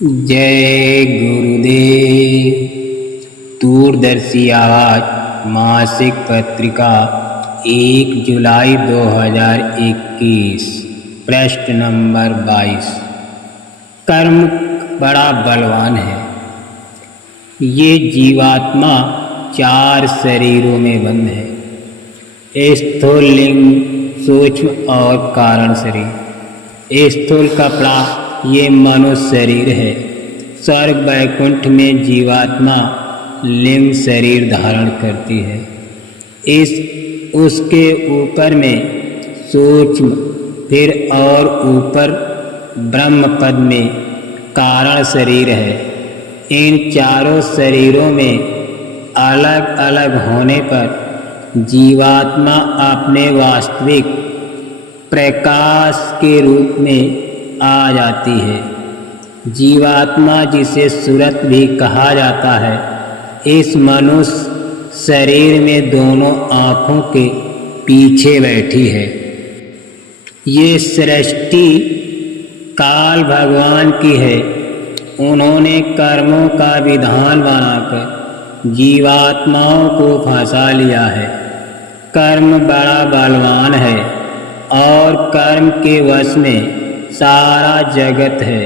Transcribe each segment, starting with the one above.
जय गुरुदेव। दूरदर्शी आवाज मासिक पत्रिका 1 जुलाई 2021 पृष्ठ नंबर 22। कर्म बड़ा बलवान है। ये जीवात्मा 4 शरीरों में बंद है। स्थूल लिंग, सूक्ष्म और कारण शरीर। स्थूल कपड़ा ये मनुष्य शरीर है। स्वर्ग वैकुंठ में जीवात्मा लिंग शरीर धारण करती है। उसके ऊपर में सूक्ष्म, फिर और ऊपर ब्रह्म पद में कारण शरीर है। इन चारों शरीरों में अलग अलग होने पर जीवात्मा अपने वास्तविक प्रकाश के रूप में आ जाती है। जीवात्मा जिसे सूरत भी कहा जाता है, इस मनुष्य शरीर में दोनों आँखों के पीछे बैठी है। ये सृष्टि काल भगवान की है। उन्होंने कर्मों का विधान बनाकर जीवात्माओं को फंसा लिया है। कर्म बड़ा बलवान है और कर्म के वश में सारा जगत है।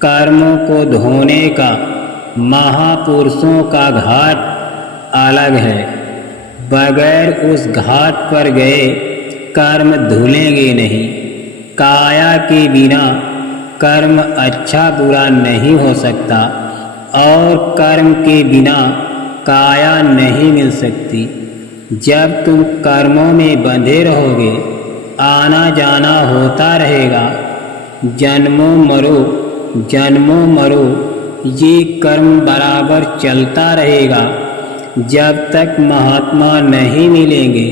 कर्मों को धोने का महापुरुषों का घाट अलग है। बगैर उस घाट पर गए कर्म धुलेंगे नहीं। काया के बिना कर्म अच्छा बुरा नहीं हो सकता और कर्म के बिना काया नहीं मिल सकती। जब तुम कर्मों में बंधे रहोगे, आना जाना होता रहेगा। जन्मों मरो ये कर्म बराबर चलता रहेगा। जब तक महात्मा नहीं मिलेंगे,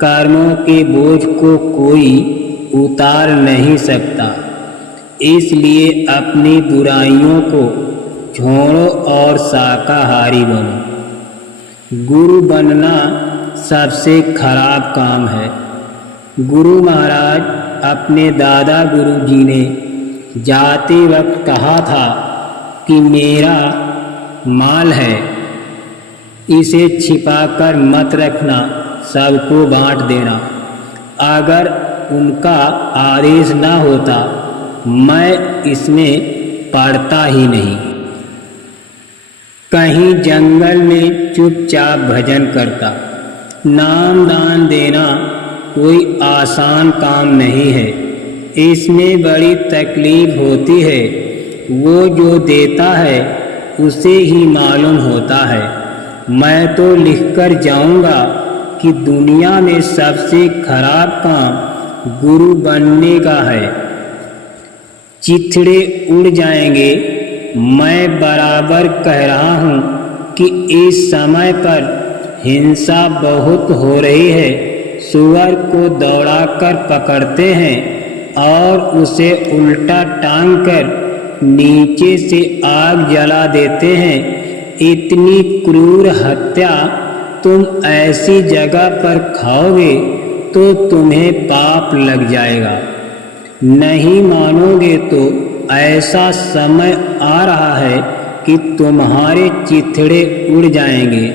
कर्मों के बोझ को कोई उतार नहीं सकता। इसलिए अपनी बुराइयों को छोड़ो और शाकाहारी बनो। गुरु बनना सबसे खराब काम है। गुरु महाराज अपने दादा गुरु जी ने जाते वक्त कहा था कि मेरा माल है, इसे छिपाकर मत रखना, सबको बांट देना। अगर उनका आदेश न होता, मैं इसमें पड़ता ही नहीं। कहीं जंगल में चुपचाप भजन करता। नाम दान देना कोई आसान काम नहीं है। इसमें बड़ी तकलीफ होती है। वो जो देता है उसे ही मालूम होता है। मैं तो लिखकर जाऊंगा कि दुनिया में सबसे खराब काम गुरु बनने का है। चिथड़े उड़ जाएंगे। मैं बराबर कह रहा हूँ कि इस समय पर हिंसा बहुत हो रही है। सुअर को दौड़ाकर पकड़ते हैं और उसे उल्टा टांग कर नीचे से आग जला देते हैं। इतनी क्रूर हत्या तुम ऐसी जगह पर खाओगे तो तुम्हें पाप लग जाएगा। नहीं मानोगे तो ऐसा समय आ रहा है कि तुम्हारे चिथड़े उड़ जाएंगे।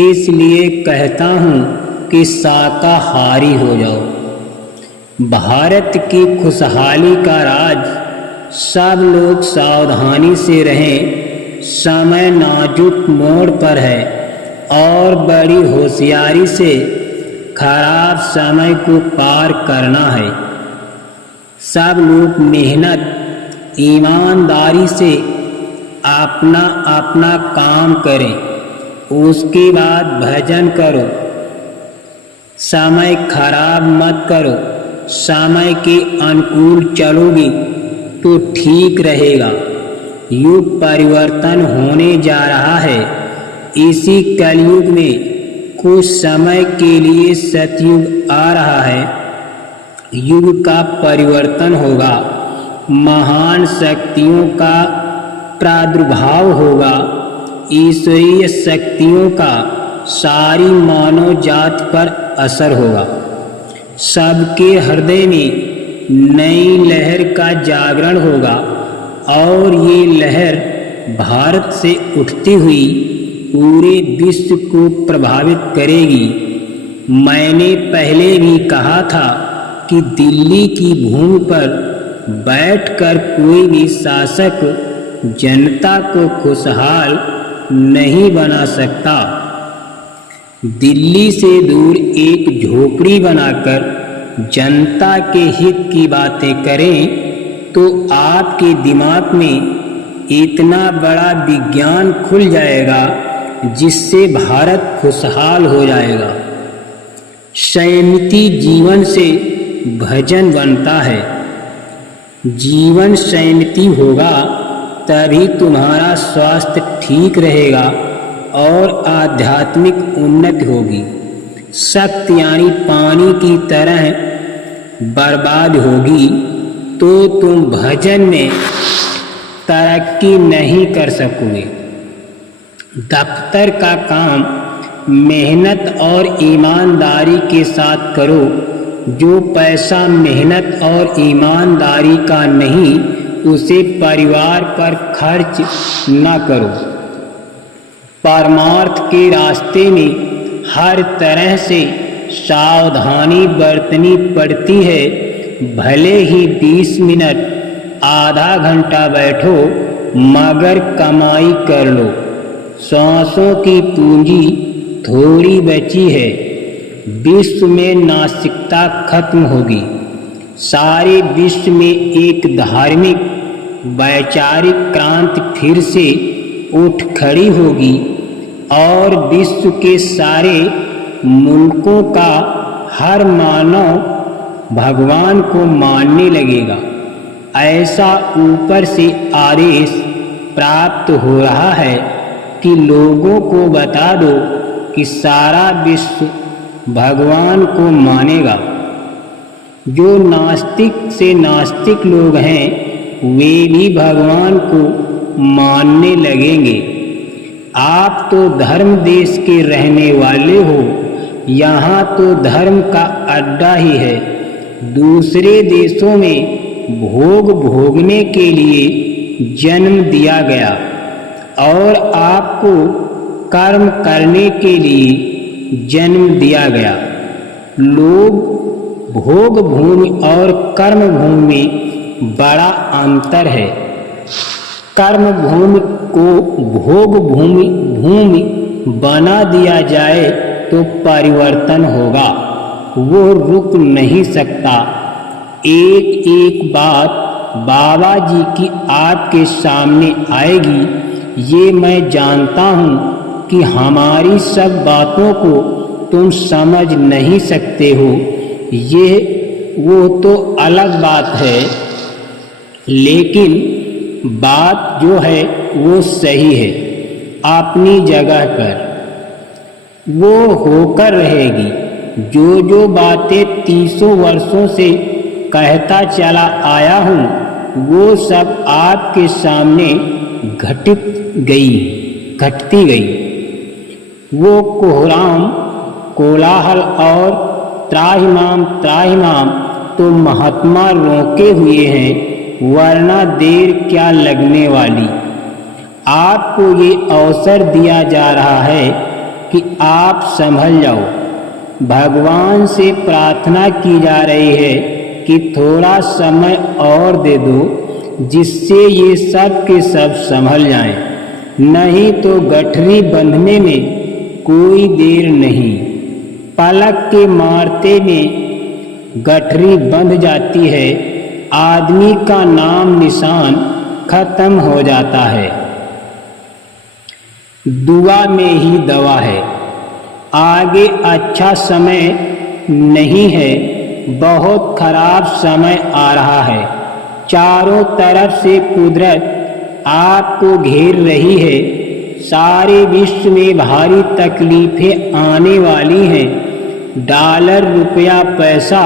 इसलिए कहता हूँ कि शाकाहारी हो जाओ। भारत की खुशहाली का राज। सब लोग सावधानी से रहें। समय नाजुक मोड़ पर है और बड़ी होशियारी से खराब समय को पार करना है। सब लोग मेहनत, ईमानदारी से अपना अपना काम करें। उसके बाद भजन करो। समय खराब मत करो। समय के अनुकूल चलोगी तो ठीक रहेगा। युग परिवर्तन होने जा रहा है। इसी कलयुग में कुछ समय के लिए सतयुग आ रहा है। युग का परिवर्तन होगा। महान शक्तियों का प्रादुर्भाव होगा। ईश्वरीय शक्तियों का सारी मानव जात पर असर होगा। सबके हृदय में नई लहर का जागरण होगा और ये लहर भारत से उठती हुई पूरे विश्व को प्रभावित करेगी। मैंने पहले भी कहा था कि दिल्ली की भूमि पर बैठकर कोई भी शासक जनता को खुशहाल नहीं बना सकता। दिल्ली से दूर एक झोपड़ी बनाकर जनता के हित की बातें करें तो आपके दिमाग में इतना बड़ा विज्ञान खुल जाएगा जिससे भारत खुशहाल हो जाएगा। संयमित जीवन से भजन बनता है। जीवन संयमित होगा तभी तुम्हारा स्वास्थ्य ठीक रहेगा और आध्यात्मिक उन्नति होगी। शक्ति यानी पानी की तरह बर्बाद होगी तो तुम भजन में तरक्की नहीं कर सकोगे। दफ्तर का काम मेहनत और ईमानदारी के साथ करो। जो पैसा मेहनत और ईमानदारी का नहीं उसे परिवार पर खर्च न करो। परमार्थ के रास्ते में हर तरह से सावधानी बरतनी पड़ती है। भले ही 20 मिनट आधा घंटा बैठो मगर कमाई कर लो। सांसों की पूंजी थोड़ी बची है। विश्व में नास्तिकता खत्म होगी। सारे विश्व में एक धार्मिक वैचारिक क्रांति फिर से उठ खड़ी होगी और विश्व के सारे मुल्कों का हर मानव भगवान को मानने लगेगा। ऐसा ऊपर से आदेश प्राप्त हो रहा है कि लोगों को बता दो कि सारा विश्व भगवान को मानेगा। जो नास्तिक से नास्तिक लोग हैं वे भी भगवान को मानने लगेंगे। आप तो धर्म देश के रहने वाले हो। यहाँ तो धर्म का अड्डा ही है। दूसरे देशों में भोग भोगने के लिए जन्म दिया गया और आपको कर्म करने के लिए जन्म दिया गया। लोग भोग भूमि और कर्म भूमि में बड़ा अंतर है। कर्म भूमि को भोग भूमि बना दिया जाए तो परिवर्तन होगा। वो रुक नहीं सकता। एक एक बात बाबा जी की आपके सामने आएगी। ये मैं जानता हूँ कि हमारी सब बातों को तुम समझ नहीं सकते हो। ये वो तो अलग बात है, लेकिन बात जो है वो सही है अपनी जगह पर। वो होकर रहेगी। जो जो बातें 30 वर्षों से कहता चला आया हूँ वो सब आपके सामने घटती गई। वो कोहराम कोलाहल और त्राहिमाम तो महात्मा रोके हुए हैं, वरना देर क्या लगने वाली। आपको ये अवसर दिया जा रहा है कि आप संभल जाओ। भगवान से प्रार्थना की जा रही है कि थोड़ा समय और दे दो जिससे ये सब के सब संभल जाएं। नहीं तो गठरी बंधने में कोई देर नहीं। पलक के मारते में गठरी बंध जाती है। आदमी का नाम निशान खत्म हो जाता है। दुआ में ही दवा है। आगे अच्छा समय नहीं है, बहुत खराब समय आ रहा है। चारों तरफ से कुदरत आपको घेर रही है। सारे विश्व में भारी तकलीफें आने वाली हैं। डॉलर रुपया पैसा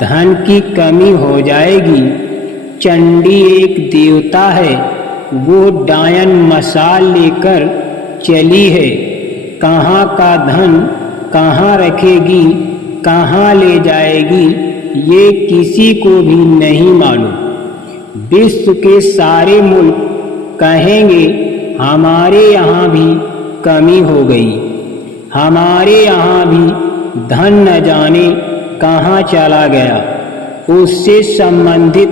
धन की कमी हो जाएगी। चंडी एक देवता है, वो डायन मसाल लेकर चली है। कहाँ का धन कहाँ रखेगी, कहाँ ले जाएगी, ये किसी को भी नहीं मालूम। विश्व के सारे मुल्क कहेंगे हमारे यहाँ भी कमी हो गई, हमारे यहाँ भी धन न जाने कहाँ चला गया। उससे संबंधित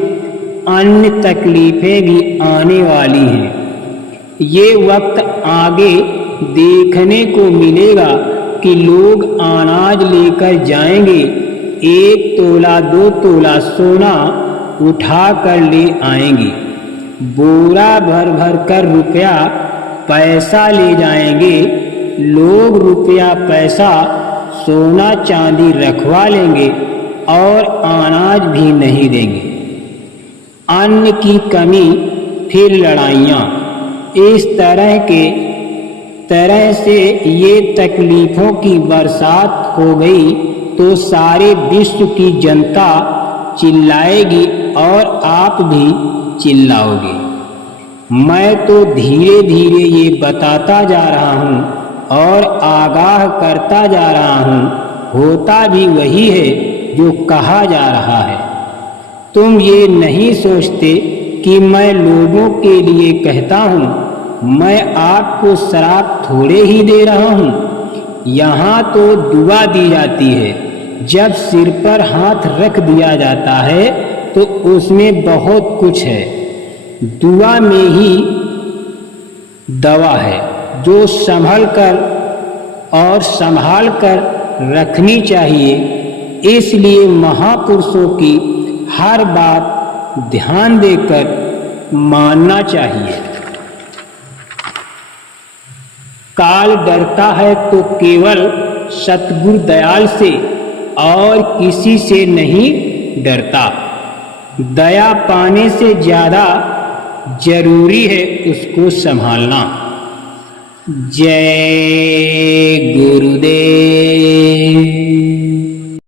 अन्य तकलीफें भी आने वाली हैं। ये वक्त आगे देखने को मिलेगा कि लोग अनाज लेकर जाएंगे, 1 तोला 2 तोला सोना उठा कर ले आएंगे, बोरा भर भर कर रुपया पैसा ले जाएंगे। लोग रुपया पैसा सोना चांदी रखवा लेंगे और अनाज भी नहीं देंगे। अन्न की कमी, फिर लड़ाइयाँ, इस तरह से ये तकलीफ़ों की बरसात हो गई तो सारे विश्व की जनता चिल्लाएगी और आप भी चिल्लाओगे। मैं तो धीरे धीरे ये बताता जा रहा हूँ और आगाह करता जा रहा हूँ, होता भी वही है जो कहा जा रहा है। तुम ये नहीं सोचते कि मैं लोगों के लिए कहता हूँ, मैं आपको शराब थोड़े ही दे रहा हूँ। यहाँ तो दुआ दी जाती है। जब सिर पर हाथ रख दिया जाता है तो उसमें बहुत कुछ है। दुआ में ही दवा है जो संभल कर रखनी चाहिए। इसलिए महापुरुषों की हर बात ध्यान देकर मानना चाहिए। काल डरता है तो केवल सतगुरु दयाल से और किसी से नहीं डरता। दया पाने से ज़्यादा जरूरी है उसको संभालना। जय गुरुदेव।